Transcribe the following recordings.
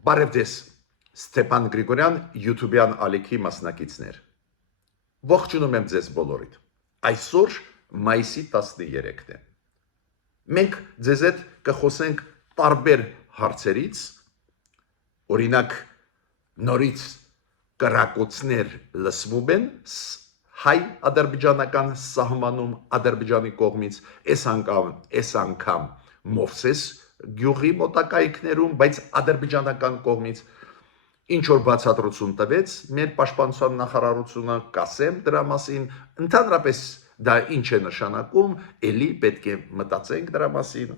Բարև ձեզ, Ստեփան Գրիգորյան, YouTube-յան ալիքի մասնակիցներ։ Ողջունում եմ ձեզ բոլորիդ։ Այսօր մայիսի 13-ն է։ Մենք ձեզ հետ կխոսենք տարբեր հարցերից, օրինակ նորից կրակոցներ լսվում են հայ-ադրբեջանական սահմանում Ադրբեջանի կողմից, այս անգամ Մովսես գյուղի մոտակայքներում, բայց ադրբեջանական կողմից ինչ որ բացատրություն տվեց, մեր պաշտպանության նախարարությունը կասեմ դրա մասին, ընդհանրապես դա ինչ է նշանակում, էլի պետք է մտածենք դրա մասին։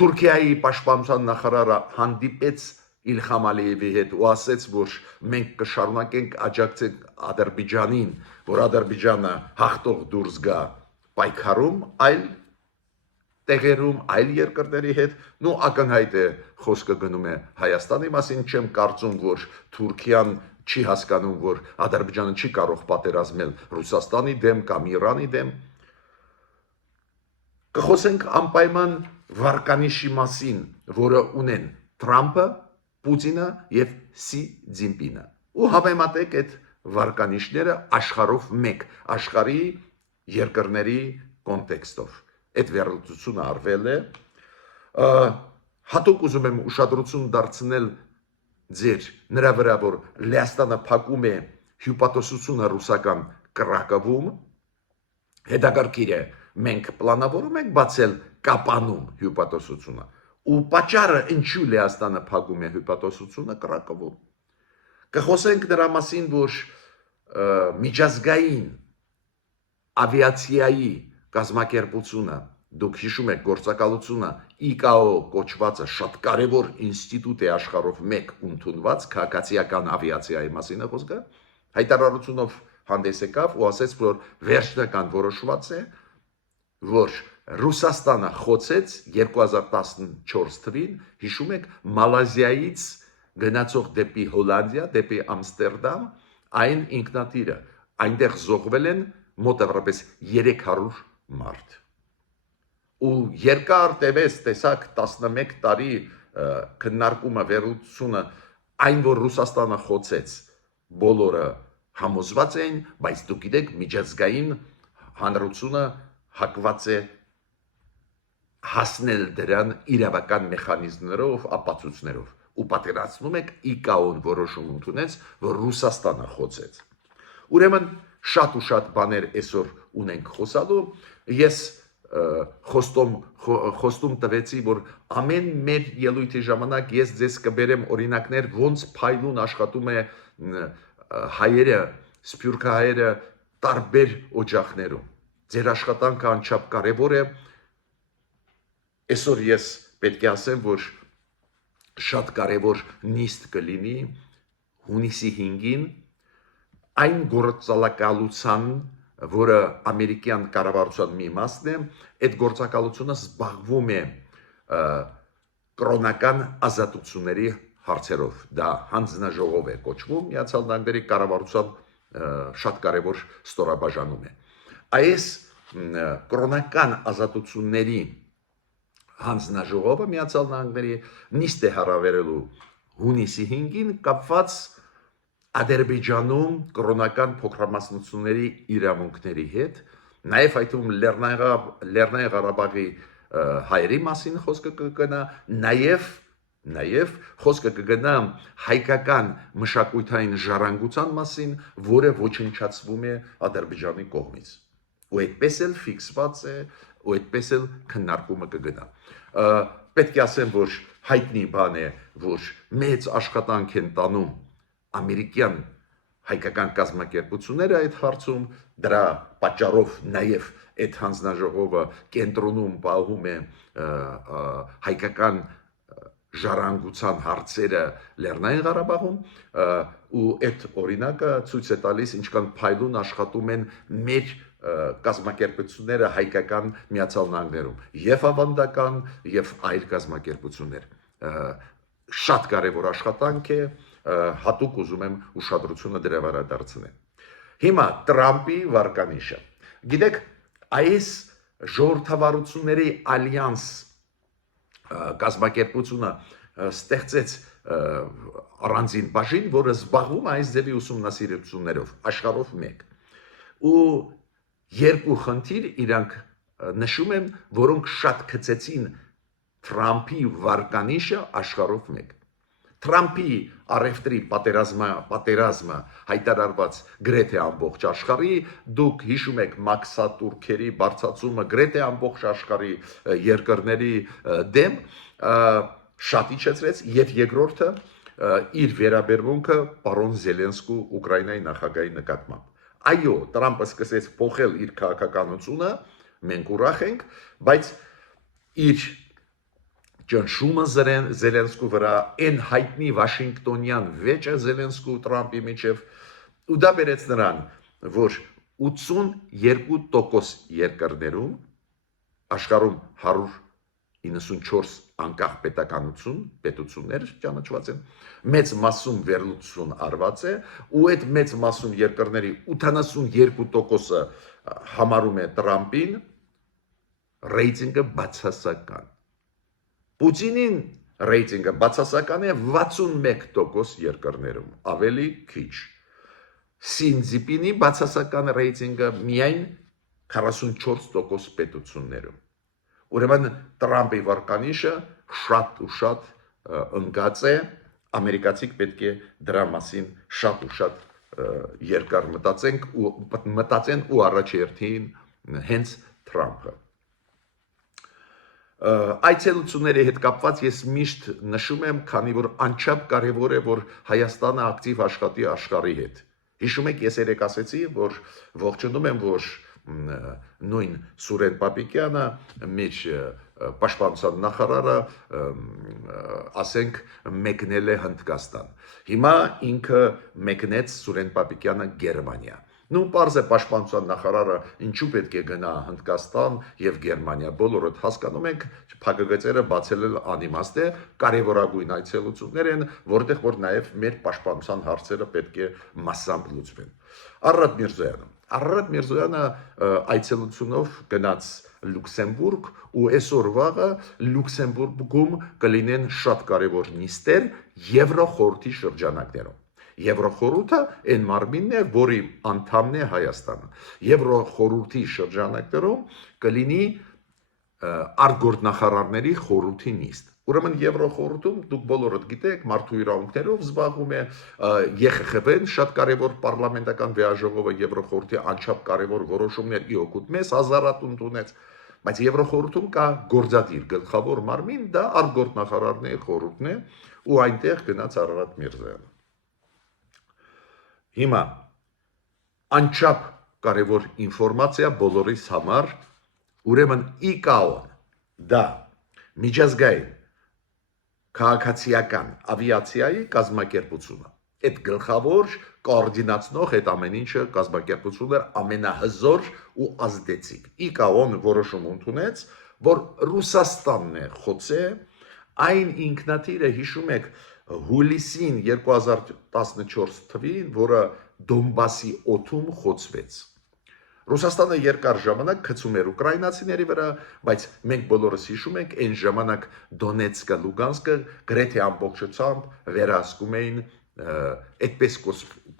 Թուրքիայի պաշտպանության նախարարը հանդիպեց Իլհամ Ալիևի հետ ու ասաց, որ մենք կշարունակենք աջակցել Ադրբեջանին, որ Ադրբեջանը հաղթող դուրս գա պայքարում, այլ տեղերում, այլ երկրների հետ, նու ակնհայտ է խոսքը գնում է Հայաստանի մասին, չեմ կարծում, որ Թուրքիան չի հասկանում, որ Ադրբեջանը չի կարող պատերազմել Ռուսաստանի դեմ կամ Իրանի դեմ։ Կխոսենք անպայման վարկանիշի մասին, որը ունեն Թրամփը, Պուտինը եւ Սի Ցզինպինը։ Ու համեմատեք այդ վարկանիշները աշխարհով մեկ, աշխարհի երկրների կոնտեքստով։ Այդ վերլուծությունը արվել է, հատուկ ուզում եմ ուշադրություն դարձնել ձեր նրա վրա, որ Լեհաստանը փակում է հյուպատոսությունը ռուսական կրակովում, հետաքրքիր է, մենք պլանավորում ենք բացել Կապանում հյուպատոսությունը, ու պատճառը ինչու Լեհաստանը փակում է հյուպատոսությունը կրակովում։ Կխոսենք դրա մասին, որ միջազգային ավիացիայի կազմակերպությունը, դուք հիշում եք գործակալությունը ICAO կոչվածը շատ կարևոր ինստիտուտ է աշխարհով մեկ ընդունված քաղաքացիական ավիացիայի մասին է խոսքը, հայտարարությունով հանդես եկավ ու ասաց, որ վերջնական որոշված է, որ Ռուսաստանը խոցեց 2014 թվին, հիշում եք, Մալազիայից գնացող դեպի Հոլանդիա, դեպի Ամստերդամ, այն ինքնաթիռը, այնտեղ զոհվել են մոտավորապես 300 մարդ։ Ու երկար տևեց, տեսակ 11 տարի քննարկումը, վերլուծությունը, այն որ Ռուսաստանը խոցեց, բոլորը համոզված էին, բայց դուք գիտեք, միջազգային հանրությունը հակված է հասնել դրան իրավական մեխանիզմներով, ապացույցներով, ու պատկերացնում եք ICAO-ն որոշում ընդունեց, որ Ռուսաստանը խոցեց։ Ուրեմն շատ ու շատ բաներ այսօր ունենք խոսալու, ես խոստում տվեցի, որ ամեն մեր ելույթի ժամանակ ես ձեզ կբերեմ օրինակներ, ոնց փայլուն աշխատում է հայերը, սփյուռքահայերը տարբեր օջախներում։ Ձեր աշխատանքը անչափ կարևոր է։ Այսօր ես պետք է ասեմ, որ շատ կարևոր նիստ կլինի հունիսի 5-ին, այն գործակալության, որը ամերիկյան կառավարության մի մասն է, այդ գործակալությունը զբաղվում է կրոնական ազատությունների հարցերով, դա հանձնաժողով է կոչվում, Միացյալ Նահանգների կառավարության շատ կարևոր ստորաբաժանում է։ Այս կրոնական ազատությունների հանձնաժողովը Միացյալ Նահանգների նիստ է հարավերելու հունիսի 5-ին կապված Ադրբեջանում կրոնական փոքրամասնությունների իրավունքների հետ, նաև այդ Լեռնային Ղարաբաղի հայերի մասին խոսքը կգնա, նաև խոսքը կգնա հայկական մշակութային ժառանգության մասին, որը ոչնչացվում է Ադրբեջանի կողմից։ Ու այդպես էլ ֆիքսված է, ու այդպես էլ քննարկումը կգնա։ Պետք է ասեմ, որ հայտնի բան է, որ մեծ աշխատանք են տանում ամերիկյան հայկական կազմակերպությունները այդ հարցում, դրա պատճառով նաև այդ հանձնաժողովը կենտրոնում պահում է հայկական ժառանգության հարցերը Լեռնային Ղարաբաղում, ու այդ օրինակը ցույց է տալիս, ինչքան փայլուն աշխատում են մեր կազմակերպությունները հայկական Միացյալ Նահանգներում, եւ ավանդական, եւ այլ կազմակերպություններ։ Շատ կարևոր աշխատանք է, հատուկ ուզում եմ ուշադրությունը դրա վրա դարձնել։ Հիմա Տրամփի վարկանիշը։ Գիտեք, այս ժողովրդավարությունների ալյանս կազմակերպությունը ստեղծեց առանձին բաժին, որը զբաղվում է այս ձևի ուսումնասիրություններով, աշխարհով մեկ։ Ու երկու խնդիր իրանք նշում են, որոնք շատ գծեցին Թրամփի վարկանիշը աշխարհով մեկ։ Թրամփի առևտրի պատերազմը հայտարարված գրեթե ամբողջ աշխարհի, դուք հիշում եք մաքսատուրքերի բարձացումը գրեթե ամբողջ աշխարհի երկրների դեմ, շատ իջեցրեց, եւ երկրորդը իր վերաբերմունքը պարոն Զելենսկու Ուկրաինայի նախագահի նկատմամբ։ Այո, Տրամպը սկսեց փոխել իր քաղաքականությունը, մենք ուրախ ենք, բայց իր ճնշումը Զելենսկու վրա, այն հայտնի Վաշինգտոնյան վեճը Զելենսկու Տրամպի միջև, ու դա բերեց նրան, որ 82% երկրներում աշխարհում 194 անկախ պետություններ ճանաչված են, մեծ մասում վերլուծություն արված է, ու այդ մեծ մասում երկրների 82%-ը համարում է Տրամպին, ռեյտինգը բացասական։ Պուտինին ռեյտինգը բացասական է 61% երկրներում, ավելի քիչ։ Սինձիպինի բացասական ռեյտինգը միայն 44% պետություններում։ Ուրեմն Տրամպի վարկանիշը շատ ու շատ ընկած է, ամերիկացիք պետք է դրա մասին շատ ու շատ երկար մտածեն ու առաջերտին հենց Տրամպը։ Այցելությունների հետ կապված ես միշտ նշում եմ, քանի որ անչափ կարևոր է, որ Հայաստանը ակտիվ աշխատի աշխարհի հետ։ Հիշում եք, ես երեք ասեցի, որ ողջունում եմ, որ նույն Սուրեն Պապիկյանը, մեր պաշտպանության նախարարը, ասենք, մեկնել է Հնդկաստան։ Հիմա ինքը մեկնեց Սուրեն Պապիկյանը Գերմանիա։ Նու պարզ է պաշտպանության նախարարը ինչու պետք է գնա Հնդկաստան եւ Գերմանիա, բոլորդ հասկանում ենք, փակագծերը բացել անիմաստ է, կարևորագույն այցելություններ են, որտեղ որ նաեւ մեր պաշտպանության հարցերը պետք է մասամբ լուծվեն։ Առատ Միրզոյանը այցելությունով գնաց Լյուքսեմբուրգ ու այսօր վաղը Լյուքսեմբուրգում կլինեն շատ կարևոր նիստեր Եվրոխորհրդի շրջանակներում։ Եվրոխորհուրդը այն մարմինն է, որի անդամն է Հայաստանը։ Եվրոխորհրդի շրջանակներում կլինի արտգործնախարարների խորհրդի նիստ։ Ուրեմն Եվրոխորհրդում դուք բոլորդ գիտեք, մարդու իրավունքներով զբաղվում է, ԵԽԽՎ-ն շատ կարևոր պարլամենտական վեաժողովը Եվրոխորհրդի անչափ կարևոր որոշումներ ի օգուտ մեզ հազարատուն ունեց, բայց Եվրոխորհրդում կա գործադիր գլխավոր մարմին, դա արտգործնախարարների խորհուրդն է, ու այնտեղ գնաց Առատ Միրզոյանը։ Հիմա անչափ կարևոր ինֆորմացիա բոլորիս համար, ուրեմն ICAO-ն դա միջազգային քաղաքացիական ավիացիայի կազմակերպությունը։ Այդ գլխավոր կոորդինացնող այդ ամեն ինչը կազմակերպությունը ամենահզոր ու ազդեցիկ։ ICAO-ն որոշում ընդունեց, որ Ռուսաստանն է խոցե, այն ինքնաթիռը հիշում եք հուլիսին 2014 թվին, որը Դոնբասի օդում խոցվեց։ Ռուսաստանը երկար ժամանակ գցում էր ուկրաինացիների վրա, բայց մենք բոլորս հիշում ենք, այն ժամանակ Դոնեցկը, Լուգանսկը գրեթե ամբողջությամբ վերահսկում էին այդպես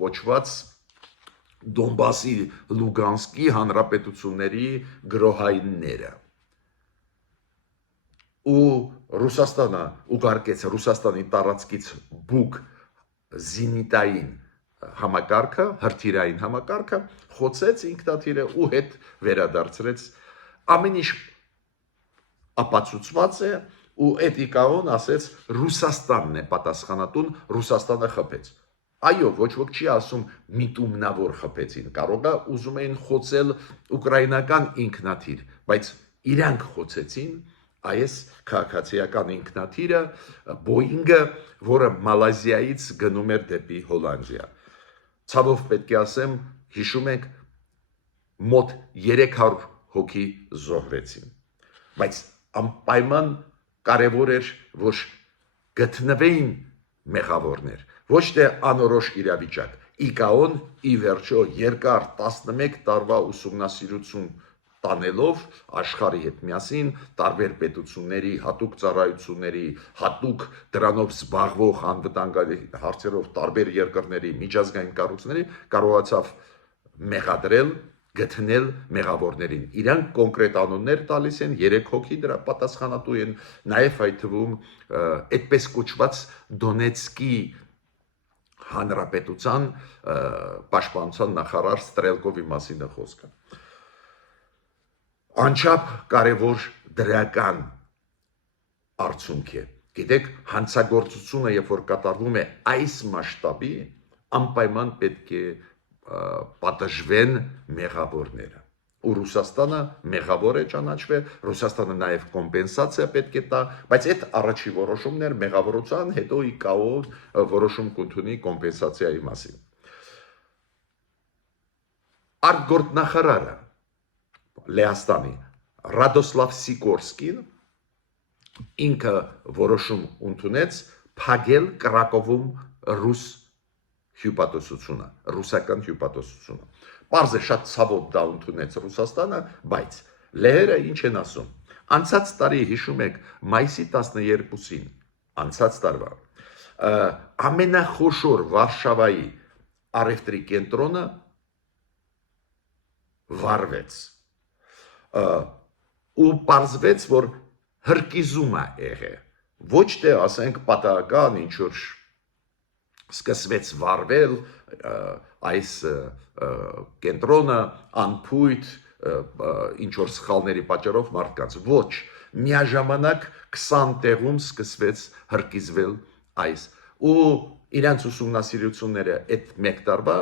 կոչված Դոնբասի, Լուգանսկի հանրապետությունների գրոհայինները։ Ու Ռուսաստանը ուղարկեց Ռուսաստանի տարածքից բուկ զինիտային համակարգը, հրթիռային համակարգը, խոցեց ինքնաթիռը ու հետ վերադարձրեց։ Ամեն ինչ ապացուցված է, ու այդ ICAO-ն ասեց Ռուսաստանն է պատասխանատուն, Ռուսաստանը խփեց։ Այո, ոչ ոք չի ասում միտումնավոր խփեցին, կարող է ուզում էին խոցել ուկրաինական ինքնաթիռ, բայց իրանք խոցեցին այս քաղաքացիական ինքնաթիռը Boeing-ը, որը Մալազիայից գնում էր դեպի Հոլանդիա։ Ցավով պետք է ասեմ, հիշում եք, մոտ 300 հոգի զոհվեցին։ Բայց անպայման կարևոր էր, որ գտնվեին մեղավորներ, ոչ թե անորոշ իրավիճակ։ ICAO-ն ի վերջո երկար 11 տարվա ուսումնասիրություն տանելով աշխարհի հետ միասին տարբեր պետությունների, հատուկ ծառայությունների, հատուկ դրանով զբաղվող անվտանգի հարցերով տարբեր երկրների միջազգային կառույցների կարողացավ մեղադրել, գտնել մեղավորներին։ Իրանք կոնկրետ անուններ տալիս են, 3 հոգի դրա պատասխանատու են, նաև այդ թվում այդպես կոչված Դոնեցկի հանրապետության պաշտպանության նախարար Ստրելկովի մասին է խոսքը։ Անչափ կարևոր դրական արդյունք է։ Գիտեք, հանցագործությունը, երբ որ կատարվում է այս մասշտաբի, անպայման պետք է պատժվեն մեղավորները։ Ու Ռուսաստանը մեղավոր է ճանաչվել, Ռուսաստանը նաև կոմպենսացիա պետք է տա, բայց այդ առաջի որոշումն էր մեղավորության, հետո ԻԿԱՕ որոշում կընդունի կոմպենսացիայի մասին։ Արտգործնախարարը Լեհաստանի Ռադոսլավ Սիկորսկին ինքը որոշում ընդունեց փակել Կրակովում ռուս հյուպատոսությունը, ռուսական հյուպատոսությունը։ Պարզ է շատ ցավոտ դա ընդունեց Ռուսաստանը, բայց լեհերը ինչ են ասում։ Անցած տարի հիշում եք մայիսի 12-ին, անցած տարվա ամենախոշոր Վարշավայի առևտրի կենտրոնը վարվեց։ Ու պարզվեց, որ հրկիզում է եղել։ Ոչ թե ասենք պատահական ինչ որ սկսվեց վարվել այս կենտրոնը անփույթ ինչ որ սխալների պատճառով մարդկանց, ոչ, միաժամանակ 20 տեղում սկսվեց հրկիզվել այս ու իրանց ուսումնասիրությունները այդ մեկ տարվա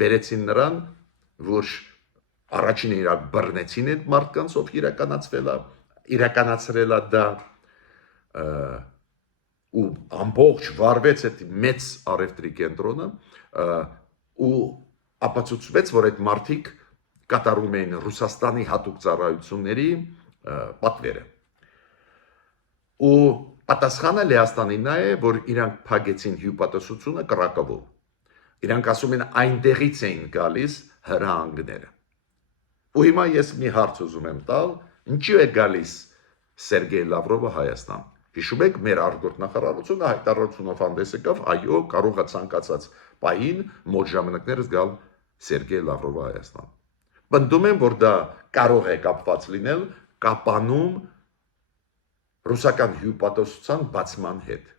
բերեցին նրան, որ առաջինը իրար բռնեցին այդ մարդկանց, ով իրականացրել է դա ու ամբողջ վարվեց այդ մեծ առևտրի կենտրոնը ու ապացուցվեց, որ այդ մարդիկ կատարում էին Ռուսաստանի հատուկ ծառայությունների պատվերը։ Ու պատասխանը Լեհաստանին է, որ իրանք փակեցին հյուպատոսությունը Կրակովում։ Իրանք ասում են այնտեղից էին գալիս հրահանգները։ Ու հիմա ես մի հարց ուզում եմ տալ, ինչու է գալիս Սերգեյ Լավրովը Հայաստան։ Հիշում եք, մեր արտգործնախարարությունը հայտարարությունով հանդես եկավ, այո, կարող է ցանկացած պահին մոտ ժամանակներս գալ Սերգեյ Լավրովը Հայաստան։ Պնդում եմ, որ դա կարող է կապված լինել Կապանում ռուսական հյուպատոսության բացման հետ։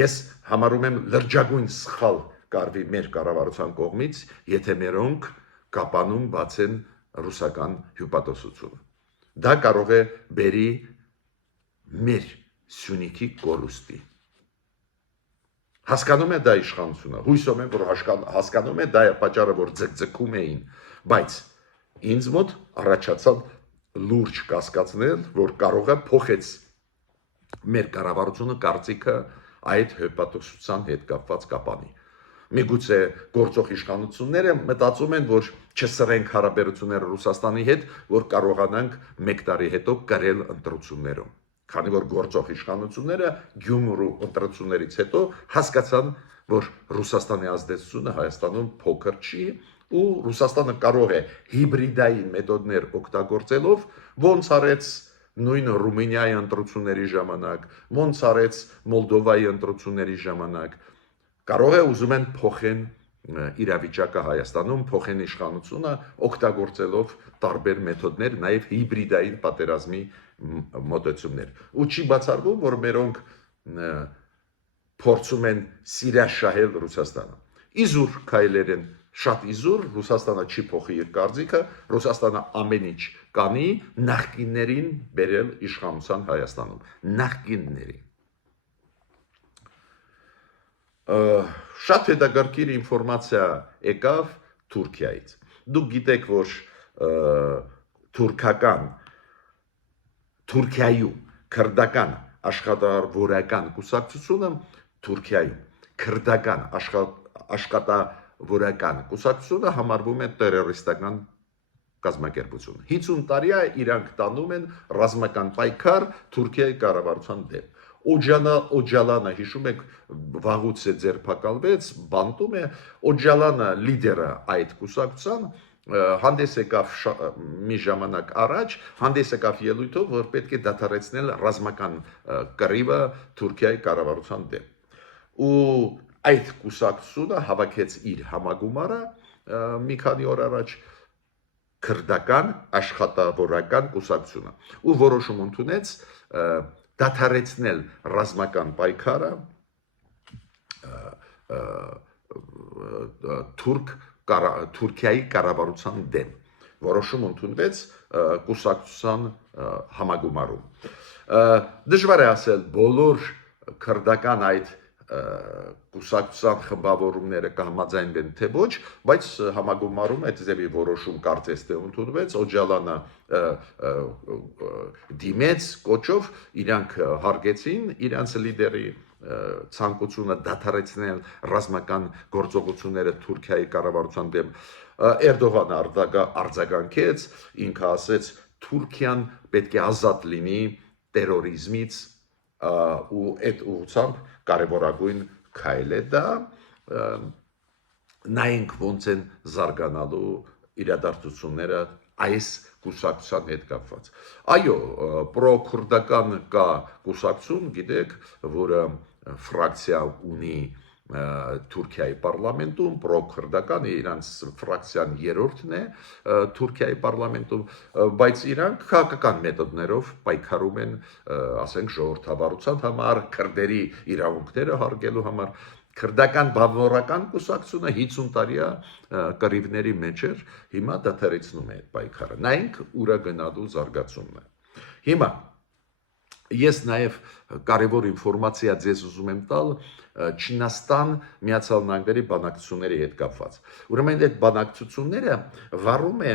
Ես համարում եմ լրջագույն սխալ կարվի մեր կառավարության կողմից, եթե մերոնք Կապանում բացեն ռուսական հյուպատոսությունը։ Դա կարող է բերի մեր Սյունիքի կորուստի։ Հասկանում է դա իշխանությունը, հույսով եմ, որ հասկանում է դա է պատճառը, որ ձգձգում էին, բայց ինձ մոտ առաջացավ լուրջ կասկածներ, որ կարող է փոխեց մեր կառավարությունը կարծիքը այդ հյուպատոսության հետ կապված Կապանի։ Միգուցե գործող իշխանությունները մտածում են, որ չսրենք հարաբերությունները Ռուսաստանի հետ, որ կարողանանք 1 տարի հետո կրել ընտրություններում։ Քանի որ գործող իշխանությունները Գյումրու ընտրություններից հետո հասկացան, որ Ռուսաստանի ազդեցությունը Հայաստանում փոքր չի ու Ռուսաստանը կարող է հիբրիդային մեթոդներ օգտագործելով, ոնց արեց նույն Ռումինիայի ընտրությունների ժամանակ, ոնց արեց Մոլդովայի ընտրությունների ժամանակ, կարող է ուզում են փոխեն իրավիճակը Հայաստանում, փոխեն իշխանությունը օգտագործելով տարբեր մեթոդներ, նաև հիբրիդային պատերազմի մոտեցումներ։ Ու չի բացառվում, որ մերոնք փորձում են սիրաշահել Ռուսաստանը։ Իզուր քայլեր են, շատ իզուր, Ռուսաստանը չի փոխի իր կարծիքը, Ռուսաստանը ամեն ինչ կանի նախկիններին բերել իշխանության Հայաստանում, նախկիններին։ Շատ հետաքրքիր ինֆորմացիա եկավ Թուրքիայից։ Դուք գիտեք, որ Թուրքիայում քրդական աշխատավորական կուսակցությունը Թուրքիայում քրդական աշխատավորական կուսակցությունը համարվում է տերորիստական կազմակերպություն։ 50 տարի է իրանք տանում են ռազմական պայքար Թուրքիայի կառավարության դեմ։ Օջալանը, հիշում եք, վաղուց է ձերբակալվեց, բանտում է, Օջալանը լիդերը այդ կուսակցության հանդես եկավ մի ժամանակ առաջ, հանդես եկավ ելույթով, որ պետք է դադարեցնել ռազմական կռիվը Թուրքիայի կառավարության դեմ։ Ու այդ կուսակցությունը հավաքեց իր համագումարը մի քանի օր առաջ քրդական աշխատավորական կուսակցությունը ու որոշում ընդունեց դադարեցնել ռազմական պայքարը Թուրքիայի կառավարության դեմ որոշում ընդունվեց կուսակցության համագումարում դժվար է ասել բոլոր քրդական այդ կուսակցության խմբավորումները կհամաձայնվեն թե ոչ, բայց համագումարում այդ ձևի որոշում կարծես թե ընդունվեց, Օջալանը դիմեց կոչով, իրանք հարգեցին իրանց լիդերի ցանկությունը դադարեցնել ռազմական գործողությունները Թուրքիայի կառավարության դեմ Էրդողանը արձագանքեց, ինքը ասեց Թուրքիան պետք է ազատ լինի տերորիզմից ու այդ ուղղությամբ կարևորագույն քայլ է դա նայենք ոնց են զարգանալու իրադարձությունները այս կուսակցության հետ կապված այո պրոքուրդական կա կուսակցություն գիտեք որը ֆրակցիա ունի Թուրքիայի պարլամենտում պրոքրդական իրանց ֆրակցիան երրորդն է Թուրքիայի պարլամենտում բայց իրանք քաղաքական մեթոդներով պայքարում են ասենք ժողովրդավարության համար քրդերի իրավունքները հարգելու համար քրդական բավարարական կուսակցությունը 50 տարի կռիվների մեջ էր հիմա դադարեցնում է այդ պայքարը նայենք ուրա գնալու զարգացումն է հիմա ես նաև կարևոր ինֆորմացիա ձեզ ուզում եմ տալ Չինաստան Միացյալ Նահանգների բանակցությունների հետ կապված։ Ուրեմն այդ բանակցությունները վարում է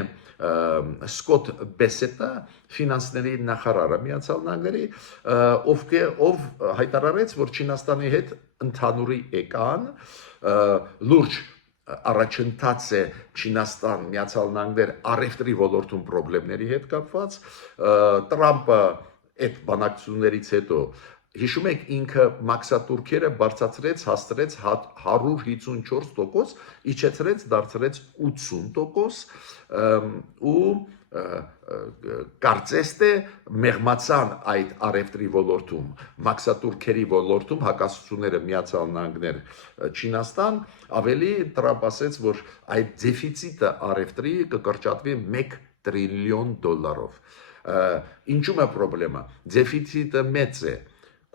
Սկոտ Բեսետը, ֆինանսների նախարարը Միացյալ Նահանգների, ով հայտարարեց, որ Չինաստանի հետ ընդհանուրի եկան լուրջ առաջընթաց է Չինաստան Միացյալ Նահանգներ առևտրի ոլորտում խնդիրների հետ կապված Տրամպը այդ բանակցություններից հետո հիշում եք ինքը մաքսատուրքերը բարձրացրեց հաստրեց 154% իջեցրեց դարձրեց 80% ու կարծես թե մեղմացան այդ առևտրի ոլորտում մաքսատուրքերի ոլորտում հակասությունները Միացյալ Նահանգներ Չինաստան ավելի Տրամպ ասեց որ այդ դեֆիցիտը առևտրի կկրճատվի 1 տրիլիոն դոլարով ինչու՞մ է խնդրեմը դեֆիցիտը մեծ է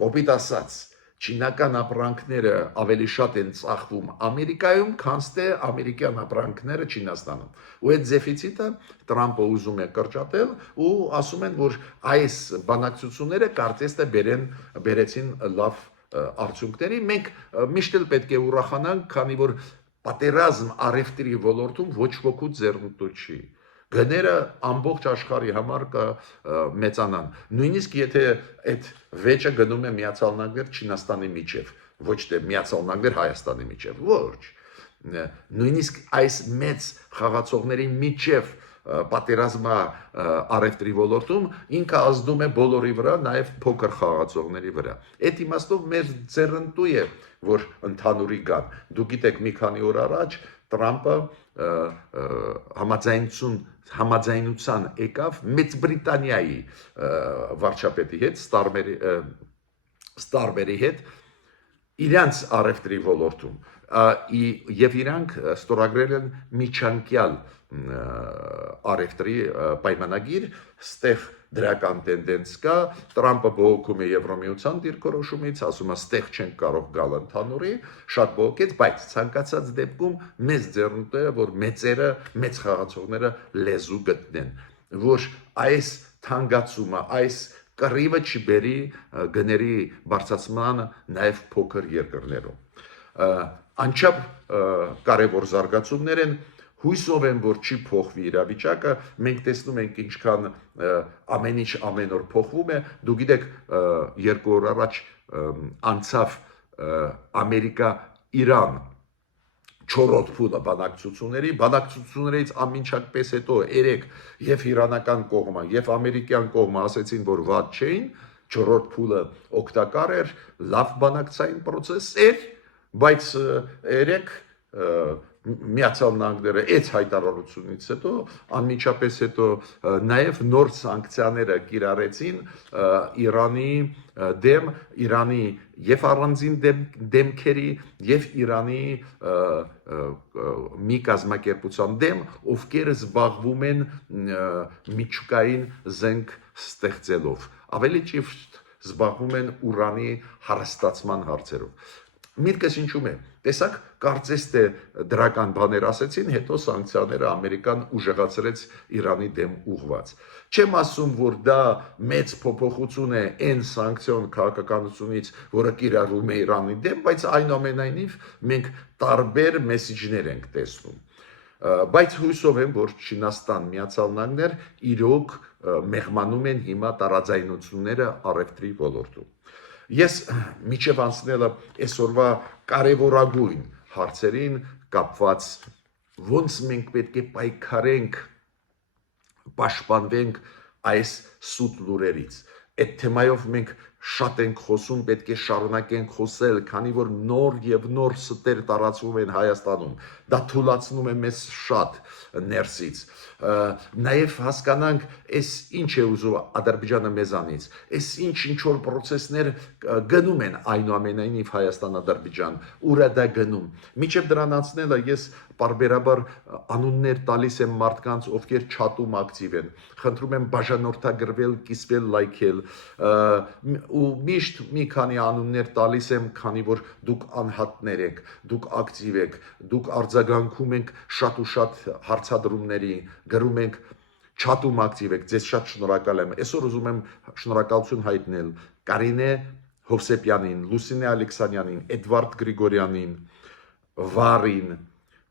կոպիտ ասած չինական ապրանքները ավելի շատ են ծախվում Ամերիկայում քան թե ամերիկյան ապրանքները Չինաստանում ու այդ դեֆիցիտը Տրամպը ուզում է կրճատել ու ասում են որ այս բանակցությունները կարծես թե բերեցին լավ արդյունքների մենք միշտ էլ պետք է ուրախանանք քանի որ պատերազմ առևտրի ոլորտում ոչ ոքի ձեռնտու չի գները ամբողջ աշխարհի համար կմեծանան նույնիսկ եթե այդ վեճը գնում է Միացյալ Նահանգներ Չինաստանի միջև ոչ թե Միացյալ Նահանգներ Հայաստանի միջև ոչ նույնիսկ այս մեծ խաղացողների միջև պատերազմա առևտրի ոլորտում ինքը ազդում է բոլորի վրա նաև փոքր խաղացողների վրա այդ իմաստով մեր ձեռնտու է որ ընդհանուրի գան դու գիտեք մի քանի օր առաջ Տրամպը համաձայնության եկավ Մեծ Բրիտանիայի վարչապետի հետ Ստարմերի հետ իրանց առևտրի ոլորտում եւ իրանք ստորագրել են միջանկյալ առևտրի պայմանագիր ստեղ դրական տենդենս կա Տրամպը բողոքում է Եվրոմիության դիրքորոշումից ասում է ստեղ չենք կարող գալ ընդհանուրի շատ բողոքեց բայց ցանկացած դեպքում մեծ ձեռնտու է որ մեծերը մեծ խաղացողները լեզու գտնեն որ այս թանկացումը այս կռիվը չբերի գների բարձրացման նաև փոքր երկրներում անչափ կարևոր զարգացումներ են հույսով եմ որ չի փոխվի իրավիճակը մենք տեսնում ենք ինչքան ամեն ինչ ամեն օր փոխվում է դու գիտեք 2 օր առաջ անցավ Ամերիկա Իրան 4-րդ փուլը բանակցություններից ամենչակպես հետո երեք եւ իրանական կողմը եւ ամերիկյան կողմը ասեցին որ վատ չէին 4-րդ փուլը օգտակար էր լավ բանակցային process էր բայց երեք Միացյալ Նահանգները այդ հայտարարությունից հետո անմիջապես հետո նաև նոր սանկցիաները կիրառեցին Իրանի դեմ, Իրանի եւ առանձին դեմքերի եւ Իրանի մի կազմակերպության դեմ, ովքեր զբաղվում են միջուկային զենք ստեղծելով, ավելի ճիշտ զբաղվում են ուրանի հարստացման հարցերով։ Միտքս ինչու՞մ է։ Տեսակ, կարծես թե դրական բաներ ասեցին, հետո սանկցիաները Ամերիկան ուժեղացրեց Իրանի դեմ ուղված։ Չեմ ասում, որ դա մեծ փոփոխություն է այն սանկցիոն քաղաքականությունից, որը կիրառում է Իրանի դեմ, բայց այնուամենայնիվ մենք տարբեր մեսիջներ ենք տեսնում։ Բայց հույսով եմ, որ Չինաստան, Միացյալ Նահանգներ իրոք մեղմանում են հիմա տարաձայնությունները առևտրի ոլորտում։ Ես միջև անցնելը այսօրվա կարևորագույն հարցերին կապված ոնց մենք պետք է պայքարենք, պաշտպանվենք այս սուտ լուրերից։ Այդ թեմայով մենք շատ ենք խոսում, պետք է շարունակենք խոսել, քանի որ նոր եւ նոր ստեր տարածվում են Հայաստանում։ Դա թուլացնում է մեզ շատ ներսից։ Նաեւ հասկանանք, այս ինչ է ուզում Ադրբեջանը մեզանից, այս ինչ որ process-ներ գնում են այնուամենայնիվ Հայաստան-Ադրբեջան, ուր է դա գնում։ Միջև դրան անցնելը ես պարբերաբար անուններ տալիս եմ մարդկանց, ովքեր չաթում ակտիվ են։ Խնդրում եմ բաժանորդագրվել, կիսվել, լայքել, ու միշտ մի քանի անուններ տալիս եմ, քանի որ դուք անհատներ եք, դուք ակտիվ եք, դուք արձագանքում եք շատ ու շատ հարցադրումների, գրում եք, չաթում ակտիվ եք, ձեզ շատ շնորհակալ եմ։ Այսօր ուզում եմ շնորհակալություն հայտնել Կարինե Հովսեփյանին, Լուսինե Ալեքսանյանին, Էդվարդ Գրիգորյանին, Վարին,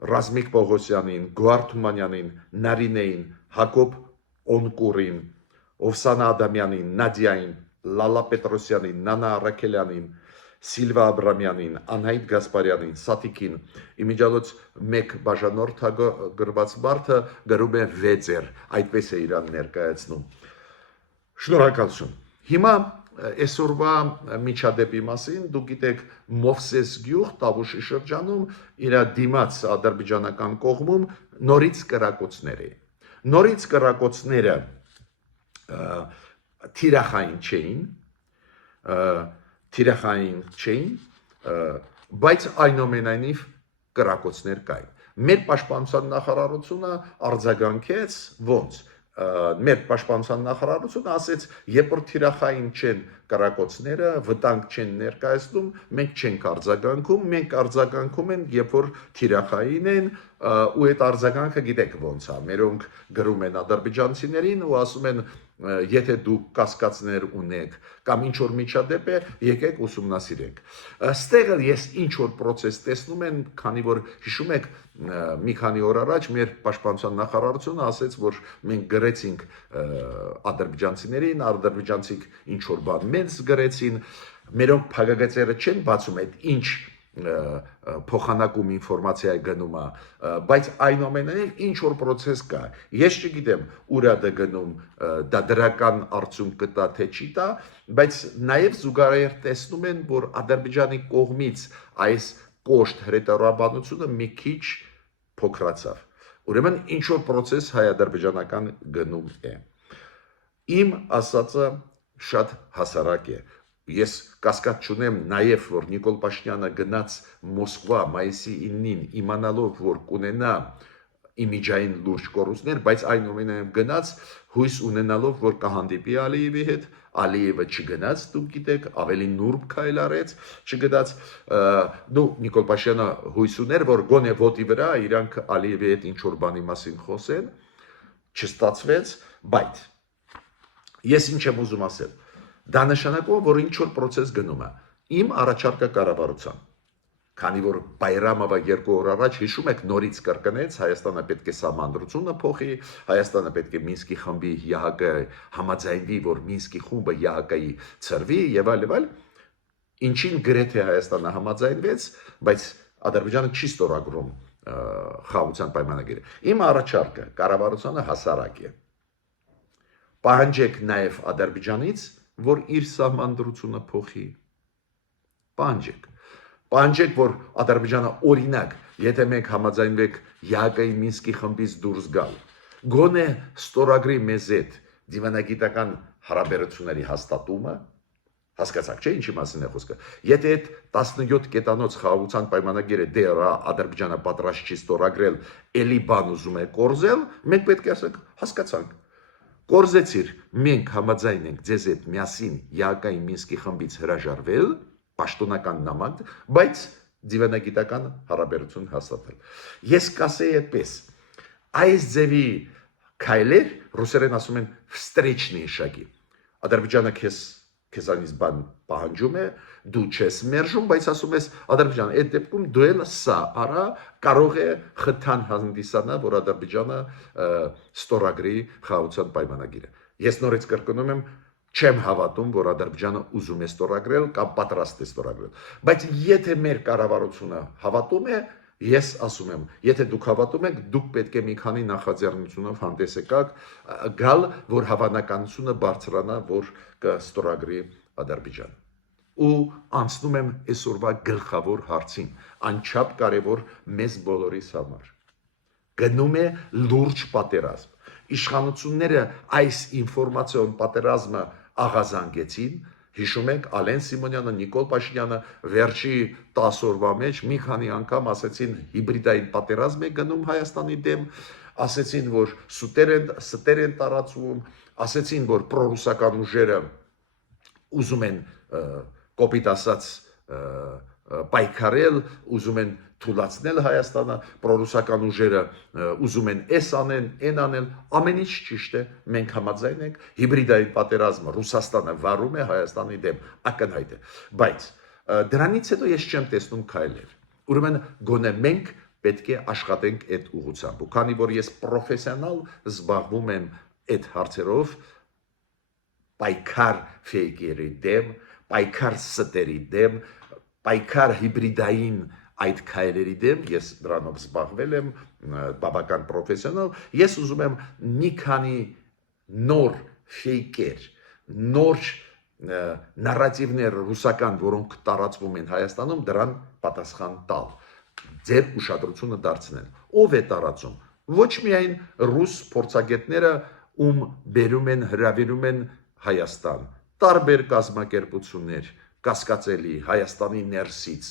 Ռազմիկ Պողոսյանին, Գոհար Թումանյանին, Նարինեին, Հակոբ Օնկուրին, Օվսանա Ադամյանին, Նադիային, Լալա Պետրոսյանին, Նանա Արաքելյանին, Սիլվա Աբրամյանին, Անհայտ Գասպարյանին, Սատիկին, իմիջիալոց մեկ բաժանորդ գրված բարդը գրում է 6, այդպես է իրան ներկայացնում։ Շնորհակալություն։ Հիմա այսօրվա միջադեպի մասին դուք գիտեք Մովսես գյուղ Տավուշի շրջանում իր դիմաց ադրբեջանական կողմում նորից կրակոցներ է։ Նորից կրակոցները թիրախային չէին, բայց այնուամենայնիվ կրակոցներ կային։ Մեր պաշտպանության նախարարությունը արձագանքեց ոնց։ Մեր պաշտպանության նախարարությունը ասեց, երբ որ թիրախային չեն կրակոցները, վտանգ չեն ներկայացնում, մենք չենք արձագանքում, մենք արձագանքում ենք, երբ որ թիրախային են, ու այդ արձագանքը գիտեք ոնց է, մերոնք գրում են ադրբեջանցիներին ու ասում են, եթե դուք կասկածներ ունեք կամ ինչ որ միջադեպ է, եկեք ուսումնասիրենք։ Ստեղ ես ինչ որ process տեսնում եմ, քանի որ հիշում եք մի քանի օր առաջ մեր պաշտպանության նախարարությունը ասեց, որ մենք գրեցինք ադրբեջանցիներին, ադրբեջանցիք ինչ որ բան մեզ գրեցին, մերոնք փակագծերը չեն բացում այդ ինչ փոխանակում ինֆորմացիա գնում է, բայց այնուամենայնիվ ինչ որ process կա։ Ես չգիտեմ ուր է դա գնում, դա դրական արդյունք կտա թե չի տա, բայց նաև զուգահեռ տեսնում են, որ Ադրբեջանի կողմից այս կոշտ հրետորաբանությունը մի քիչ փոքրացավ։ Ուրեմն ինչ որ process հայ-ադրբեջանական գնում է։ Իմ ասածը շատ հասարակ է։ Ես կասկած չունեմ նաև, որ Նիկոլ Փաշինյանը գնաց Մոսկվա մայիսի 9-ին իմանալով, որ կունենա իմիջային լուրջ կորուստներ, բայց այնուամենայնիվ գնաց հույս ունենալով, որ կհանդիպի Ալիևի հետ, Ալիևը չգնաց, դուք գիտեք, ավելի նուրբ քայլ արեց, չգնաց, Նիկոլ Փաշինյանը հույս ուներ, որ գոնե ոտի վրա իրանք Ալիևի հետ ինչ որ բանի մասին խոսեն, չստացվեց, բայց ես ինչ եմ ուզում ասել։ Դա նշանակում է, որ ինչ որ process գնում է։ Իմ առաջարկը կառավարության, քանի որ Բայրամովը 2 օր առաջ հիշում եք նորից կրկնեց, Հայաստանը պետք է սահմանադրությունը փոխի, Հայաստանը պետք է Մինսկի խմբի ՀՀԿ համաձայնվի, որ Մինսկի խումբը ՀՀԿ-ի ծրվի եւ այլ, ինչին գրեթե Հայաստանը համաձայնվեց, բայց Ադրբեջանը չի ստորագրում խաղաղության պայմանագիրը։ Իմ առաջարկը կառավարությանը հասարակ է։ Պահանջեք նաև Ադրբեջանից, որ իր սահմանադրությունը փոխի։ Պահանջեք, որ Ադրբեջանը օրինակ եթե մենք համաձայնվենք ԵԱՀԿ-ի Մինսկի խմբից դուրս գալ, գոնե ստորագրի մեզ հետ դիվանագիտական հարաբերությունների հաստատումը, հասկացաք, չէ՞ ինչի մասին է խոսքը։ Եթե այդ 17 կետանոց խաղաղության պայմանագիրը դեռ Ադրբեջանը պատրաստ չի ստորագրել, էլի բան ուզում է կորզել, մենք պետք է ասենք, հասկացանք։ Կորզեցիր, մենք համաձայն ենք ձեզ հետ միասին ԵԱՀԿ-ի Մինսկի խմբից հրաժարվել, պաշտոնական նամակ, բայց դիվանագիտական հարաբերություն հաստատել։ Ես կասեի այդպես, այս ձևի քայլեր ռուսերեն ասում են встречные шаги։ Ադրբեջանը քեզանից բան պահանջում է, դու չես մերժում, բայց ասում ես Ադրբեջան, այդ դեպքում դու էլ սա արա, կարող է խթան հանդիսանա, որ Ադրբեջանը ստորագրի խաղաղության պայմանագիրը։ Ես նորից կրկնում եմ, չեմ հավատում, որ Ադրբեջանը ուզում է ստորագրել կամ պատրաստ է ստորագրել։ Բայց եթե մեր կառավարությունը հավատում է, ես ասում եմ, եթե դուք հավատում եք, դուք պետք է մի քանի նախաձեռնությունով հանդես եկաք գալ, որ հավանականությունը բարձրանա, որ կստորագրի Ադրբեջանը։ Ու անցնում եմ այսօրվա գլխավոր հարցին, անչափ կարևոր մեզ բոլորիս համար։ Գնում է լուրջ պատերազմ։ Իշխանությունները այս ինֆորմացիոն պատերազմը աղազանգեցին, հիշում եք Ալեն Սիմոնյանը, Նիկոլ Փաշինյանը վերջի 10 օրվա մեջ մի քանի անգամ ասեցին հիբրիդային պատերազմ է գնում Հայաստանի դեմ, ասեցին, որ ստեր են տարածվում, ասեցին, որ պրոռուսական ուժերը ուզում են կոպիտ ասած պայքարել, ուզում են թուլացնել Հայաստանը, պրոռուսական ուժերը ուզում են էս անեն, այն անել, ամեն ինչ ճիշտ է, մենք համաձայն ենք, հիբրիդային պատերազմը Ռուսաստանը վարում է Հայաստանի դեմ, ակնհայտ է, բայց դրանից հետո ես չեմ տեսնում քայլեր։ Ուրեմն գոնե մենք պետք է աշխատենք այդ ուղղությամբ, ու քանի որ ես պրոֆեսիոնալ զբաղվում եմ այդ հարցերով, պայքար ֆեյքերի դեմ, պայքար ստերի դեմ, պայքար հիբրիդային այդ քայլերի դեմ, ես դրանով զբաղվել եմ, բավական պրոֆեսիոնալ, ես ուզում եմ մի քանի նոր ֆեյքեր, նոր նարատիվներ ռուսական, որոնք տարածվում են Հայաստանում, դրան պատասխան տալ, ձեր ուշադրությունը դարձնել։ Ով է տարածում։ Ոչ միայն ռուս փորձագետները, ում բերում են, հրավիրում են Հայաստան, տարբեր կազմակերպություններ, կասկածելի Հայաստանի ներսից,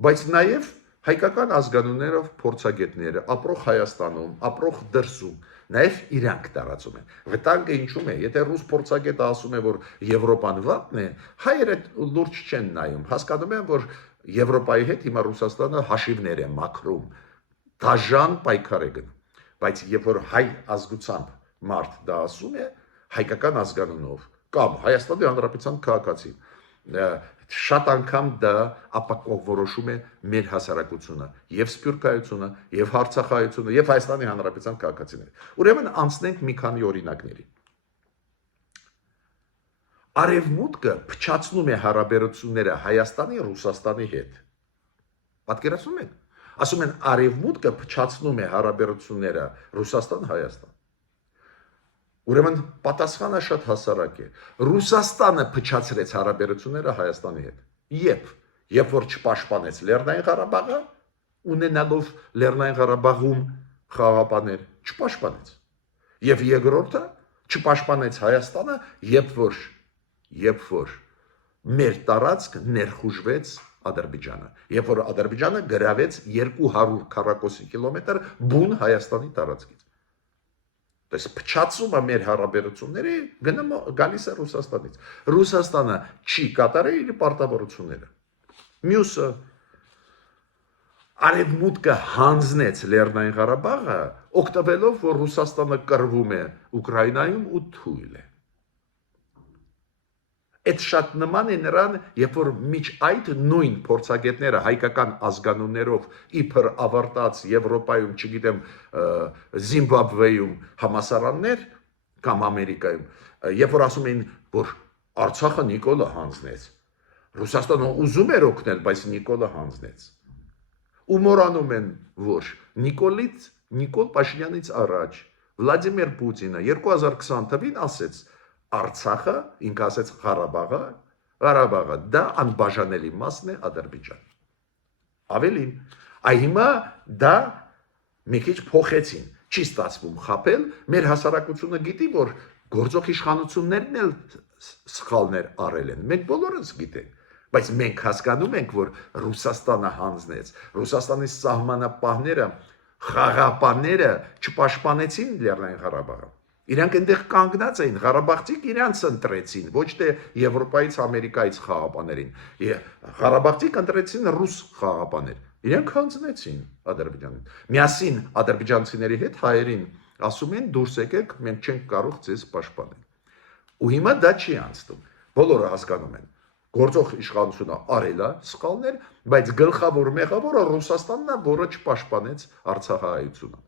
բայց նաև հայկական ազգանուններով փորձագետները ապրող Հայաստանում, ապրող դրսում, նաև իրանք տարածում են։ Վտանգը ինչու՞մ է, եթե ռուս փորձագետը ասում է, որ Եվրոպան վատն է, հայերը լուրջ չեն նայում, հասկանում են, որ Եվրոպայի հետ հիմա Ռուսաստանը հաշիվներ է մաքրում, դաժան պայքար է գնում, բայց երբ որ հայ ազգությամբ մարդ դա ասում է, հայկական ազգանունով կամ Հայաստանի Հանրապետության քաղաքացին, շատ անգամ դա ապակողորոշում է մեր հասարակությունը, եւ սփյուռքայությունը, եւ հարցախայությունը, եւ Հայաստանի Հանրապետության քաղաքացիները։ Ուրեմն անցնենք մի քանի օրինակների։ Արևմուտքը փչացնում է հարաբերությունները Հայաստանի Ռուսաստանի հետ։ Պատկերացնում եք։ Ասում են Արևմուտքը փչացնում է հարաբերությունները Ռուսաստան-Հայաստան։ Ուրեմն պատասխանը շատ հասարակ է։ Ռուսաստանը փչացրեց հարաբերությունները Հայաստանի հետ։ Երբ որ չպաշտպանեց Լեռնային Ղարաբաղը, ունենալով Լեռնային Ղարաբաղում խաղաղապահներ, չպաշտպանեց։ Եվ երկրորդը չպաշտպանեց Հայաստանը, երբ որ մեր տարածք ներխուժվեց Ադրբեջանը, երբ որ Ադրբեջանը գրավեց 200 քառակուսի կիլոմետր բուն Հայաստանի տարածքից։ Դες փչացումը մեր հարաբերությունների գալիս է Ռուսաստանից։ Ռուսաստանը չի կատարել իր պարտավորությունները։ Մյուսը Արևմուտքը հանձնեց Լեռնային Ղարաբաղը, օգտվելով, որ Ռուսաստանը կռվում է Ուկրաինայում ու թույլ է։ Այդ շատ նման է նրան, երբ որ միջ այդ նույն փորձագետները հայկական ազգանուններով իբր ավարտած Եվրոպայում, չգիտեմ, Զիմբաբվեում համասարաններ կամ Ամերիկայում, երբ որ ասում էին, որ Արցախը Նիկոլը հանձնեց, Ռուսաստանը ուզում էր օգնել, բայց Նիկոլը հանձնեց։ Ու մոռանում են, որ Նիկոլ Փաշինյանից առաջ Վլադիմիր Պուտինը 2020 թվականին ասեց Արցախը, ինքը ասեց Ղարաբաղը դա անբաժանելի մասն է Ադրբեջան։ Ավելին, Այ հիմա դա մի քիչ փոխեցին։ Չի ստացվում խապել, մեր հասարակությունը գիտի, որ գործող իշխանություններն էլ սխալներ արել են։ Մենք բոլորս գիտենք, բայց մենք հասկանում ենք, որ Ռուսաստանը հանձնեց, Ռուսաստանի սահմանապահները, խաղապանները չպաշտպանեցին Լեռնային Ղարաբաղը։ Իրանք այնտեղ կանգնած էին, Ղարաբաղցիք իրանց ընտրեցին, ոչ թե Եվրոպայից, Ամերիկայից խաղապաներին։ Ղարաբաղցիք ընտրեցին ռուս խաղապաներ։ Իրանք հանձնեցին Ադրբեջանին։ Միասին ադրբեջանցիների հետ հայերին ասում են դուրս եկեք, մենք չենք կարող ձեզ պաշտպանել։ Ու հիմա դա չի անցնում։ Բոլորը հասկանում են։ Գործող իշխանությունը արել է սխալներ, բայց գլխավոր մեղավորը Ռուսաստանն է, որը չպաշտպանեց Արցախահայությունը։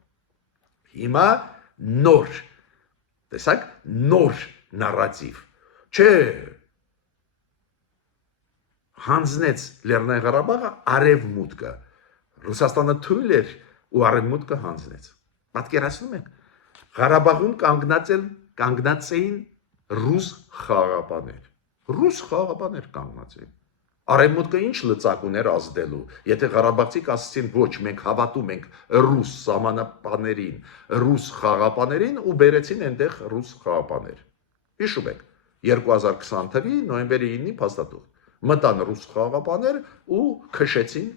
Հիմա նոր, տեսակ, նոր նարատիվ։ Չէ, հանձնեց Լեռնային Ղարաբաղը արևմուտքը։ Ռուսաստանը թույլ էր ու արևմուտքը հանձնեց։ Պատկերացնում եք, Ղարաբաղում կանգնած էին ռուս խաղապաներ։ Ռուս խաղապաներ կանգնած էին։ Արևմուտքը ինչ լծակ ուներ ազդելու, եթե Ղարաբաղցիք ասեցին ոչ, մենք հավատում ենք ռուս սահմանապաներին, ռուս խաղապաներին ու բերեցին այնտեղ ռուս խաղապաներ։ Հիշում եք, 2020 թվականի նոյեմբերի 9-ի փաստաթուղթ մտան ռուս խաղապաներ ու քշեցին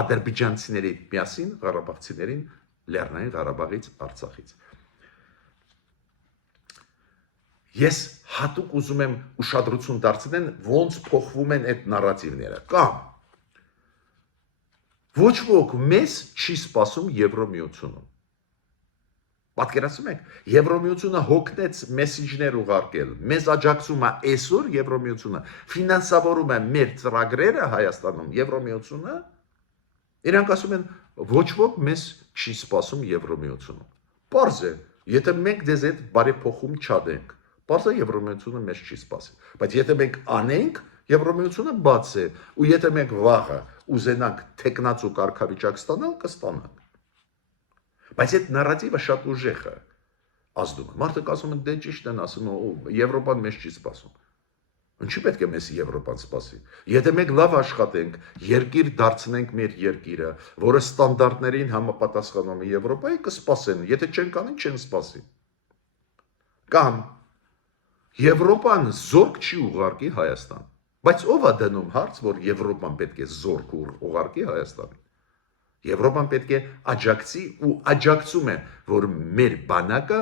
ադրբեջանցիների միասին ղարաբաղցիներին Լեռնային Ղարաբաղից, Արցախից։ Ես հատուկ ուզում եմ ուշադրություն դարձնել, ոնց փոխվում են այդ նարատիվները, կամ ոչ ոք մեզ չի սպասում Եվրոմիությունում։ Պատկերացնում եք, Եվրոմիությունը հոգնեց մեսիջներ ուղարկել, մեզ աջակցում է այսօր Եվրոմիությունը, ֆինանսավորում է մեր ծրագրերը Հայաստանում, Եվրոմիությունը, իրանք ասում են, ոչ ոք մեզ չի սպասում Եվրոմիությունում։ Պարզ է, եթե մենք դեզ այդ բարեփոխում չանենք, պարզ է Եվրոմիությունը մեզ չի սպասի, բայց եթե մենք անենք, Եվրոմիությունը բաց է, ու եթե մենք վաղը ուզենանք տեխնացու կարգավիճակ ստանալ, կստանանք։ Բայց այդ նարատիվը շատ ուժեղ է ազդում։ Մարդը ասում են, դե ճիշտ են ասում, Եվրոպան մեզ չի սպասում։ Ինչի պետք է մեզ Եվրոպան սպասի։ Եթե մենք լավ աշխատենք, երկիր դարձնենք մեր երկիրը, որը ստանդարտներին համապատասխանում է Եվրոպայի, կսպասեն, եթե չենք անի, չեն սպասի։ Կամ Եվրոպան զորք չի ուղարկի Հայաստան, բայց ով է դնում հարց, որ Եվրոպան պետք է զորք ուղարկի Հայաստանին։ Եվրոպան պետք է աջակցի ու աջակցում է, որ մեր բանակը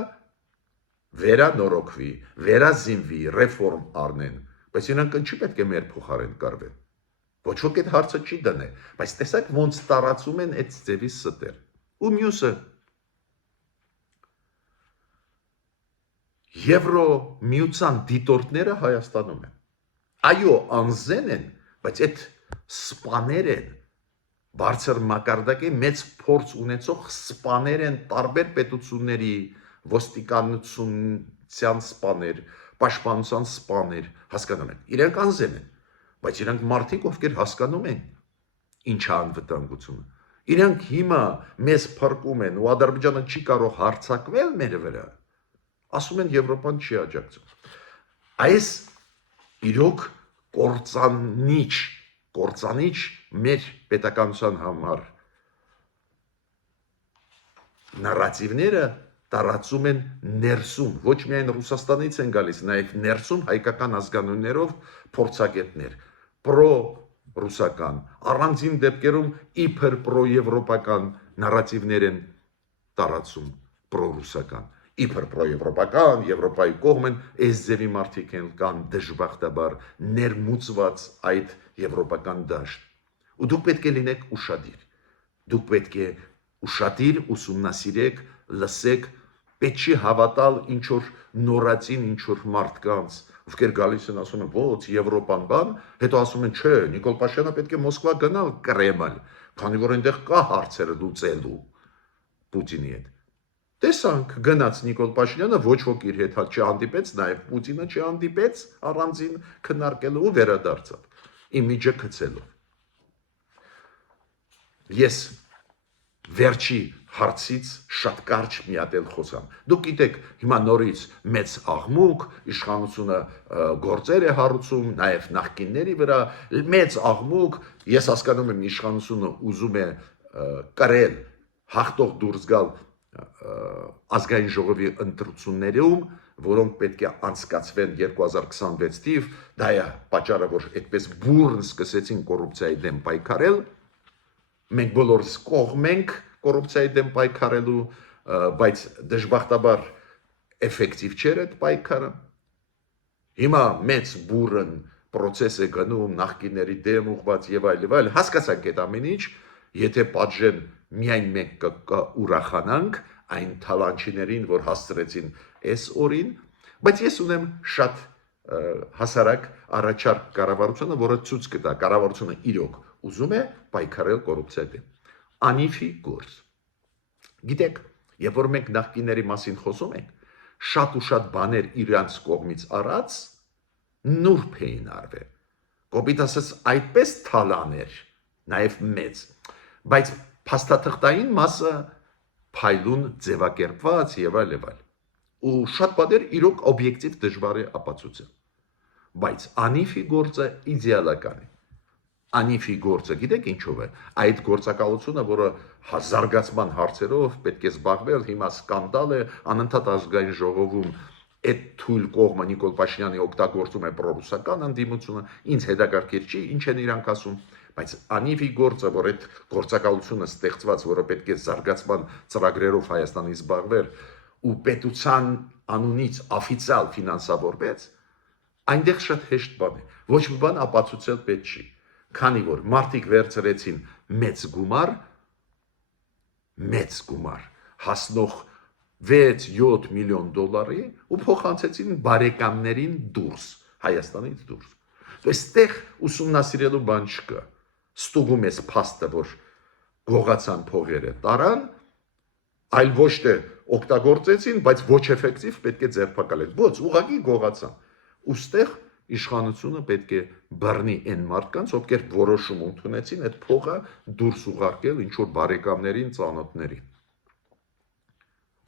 վերանորոգվի, վերազինվի, ռեֆորմ առնեն, բայց իրանք ինչի պետք է մեր փոխարեն կարվեն։ Ոչ ոք այդ հարցը չի դնե, բայց տեսակ ոնց տարածում են այդ ձևի ստեր։ Ու մյուսը Եվրոմիության դիտորդները Հայաստանում են։ Այո, անզեն են, բայց այդ սպաներ են, բարձր մակարդակի մեծ փորձ ունեցող սպաներ են, տարբեր պետությունների ոստիկանության սպաներ, պաշտպանության սպաներ, հասկանում են։ Իրանք անզեն են, բայց իրանք մարդիկ, ովքեր հասկանում են ինչ է անվտանգությունը։ Իրանք հիմա մեզ փրկում են ու Ադրբեջանը չի կարող հարձակվել մեր վրա, ասում են Եվրոպան չի աջակցում։ Այս իրոք կործանիչ մեր պետականության համար նարատիվները տարածում են ներսում, ոչ միայն Ռուսաստանից են գալիս, նաև ներսում հայկական ազգանուններով փորձագետներ, պրո-ռուսական, առանձին դեպքերում իբր պրո-եվրոպական նարատիվներ են տարածում, պրո-ռուսական, իբր պրո-եվրոպական, Եվրոպայի կողմ են, այս ձևի մարդիկ են կան դժբախտաբար ներմուծված այդ եվրոպական դաշտ։ Ու դուք պետք է լինեք ուշադիր, դուք պետք է ուշադիր ուսումնասիրեք, լսեք, պետք չի հավատալ ինչ-որ նորածին, ինչ-որ մարդկանց, ովքեր գալիս են ասում են, ոչ, Եվրոպան բան, հետո ասում են, չէ, Նիկոլ Փաշինյանը պետք է Մոսկվա գնալ Կրեմլ, քանի որ այնտեղ կա հարցերը լուծելու Պուտինի հետ։ Տեսանք, գնաց Նիկոլ Փաշինյանը, ոչ ոք իր հետ չհանդիպեց, նաև Պուտինը չհանդիպեց առանձին քննարկելու ու վերադարձավ, իմիջը գցելով։ Ես վերջի հարցից շատ կարճ մի հատ էլ խոսամ։ Դուք գիտեք, հիմա նորից մեծ աղմուկ, իշխանությունը գործեր է հարուցում, նաև նախկինների վրա, մեծ աղմուկ, ես հասկանում եմ իշխանությունը ուզում է կրել հաղթող դուրս գալ ազգային ժողովի ընտրություններում, որոնք պետք է անցկացվեն 2026 թիվ, դա է պատճառը, որ այդպես բուրըն սկսեցին կոռուպցիայի դեմ պայքարել, մենք բոլորս կողմ ենք կոռուպցիայի դեմ պայքարելու, բայց դժբախտաբար էֆեկտիվ չէր այդ պայքարը, հիմա մեծ բուրըն պրոցես է գնում նախկինների դեմ ուղղված եւ այլ, հասկացանք այդ ամեն ինչ, եթե պատժեն միայն մենք կուրախանանք այն թալանչիներին, որ հասցրեցին այս օրին, բայց ես ունեմ շատ հասարակ առաջարկ կառավարությունը, որը ցույց կտա կառավարությունը իրոք ուզում է պայքարել կոռուպցիայի դեմ։ Անիվի գործ։ Գիտեք, երբ որ մենք նախկինների մասին խոսում ենք, շատ ու շատ բաներ իրանց կողմից արած նուրբ էին արվել։ Կոպիտ ասած այդպես թալաներ, նաև մեծ, բայց փաստաթղթային մասը փայլուն ձևակերպված եւ այլ։ Ու շատ բաներ իրոք օբյեկտիվ դժվար է ապացուցել։ Բայց Անիֆի գործը իդեալական է։ Անիֆի գործը գիտեք ինչով է։ Այդ գործակալությունը, որը զարգացման հարցերով պետք է զբաղվել, հիմա սկանդալ է, անընդհատ ազգային ժողովում այդ թույլ կողմը Նիկոլ Փաշինյանի օգտագործում է պրոռուսական ընդդիմությունը, ինձ հետաքրքիր չի, ինչ են իրանք ասում, բայց Անիվի գործը, որ այդ գործակալությունը ստեղծված, որը պետք է զարգացման ծրագրերով Հայաստանի զբաղվեր ու պետության անունից օֆիցիալ ֆինանսավորվեց, այնտեղ շատ հեշտ բան է, ոչ մի բան ապացուցել պետք չի, քանի որ մարդիկ վերցրեցին մեծ գումար, հասնող 6-7 միլիոն դոլարի ու փոխանցեցին բարեկամներին դուրս, Հայաստանից դուրս։ Այստեղ ուսումնասիրելու բան չկա։ Ստուգում ես փաստը, որ գողացան փողերը տարան, այլ ոչ թե օգտագործեցին, բայց ոչ էֆեկտիվ պետք է ձերբակալել։ Ոչ, ուղղակի գողացան։ Ուստեղ իշխանությունը պետք է բռնի այն մարդկանց, ովքեր որոշում ընդունեցին այդ փողը դուրս ուղարկել ինչ որ բարեկամներին, ծանոթներին։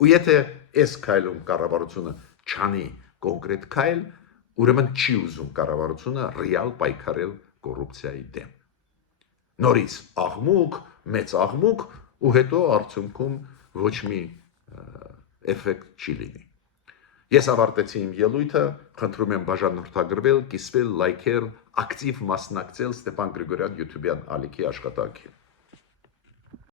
Ու եթե այս քայլում կառավարությունը չանի կոնկրետ քայլ, ուրեմն չի ուզում կառավարությունը ռեալ պայքարել կոռուպցիայի դեմ։ Նորից աղմուկ, մեծ աղմուկ ու հետո արդյունքում ոչ մի էֆեկտ չի լինի։ Ես ավարտեցի իմ ելույթը, խնդրում եմ բաժանորդագրվել, կիսվել, լայքել, ակտիվ մասնակցել Ստեփան Գրիգորյան YouTube-յան ալիքի աշխատանքին։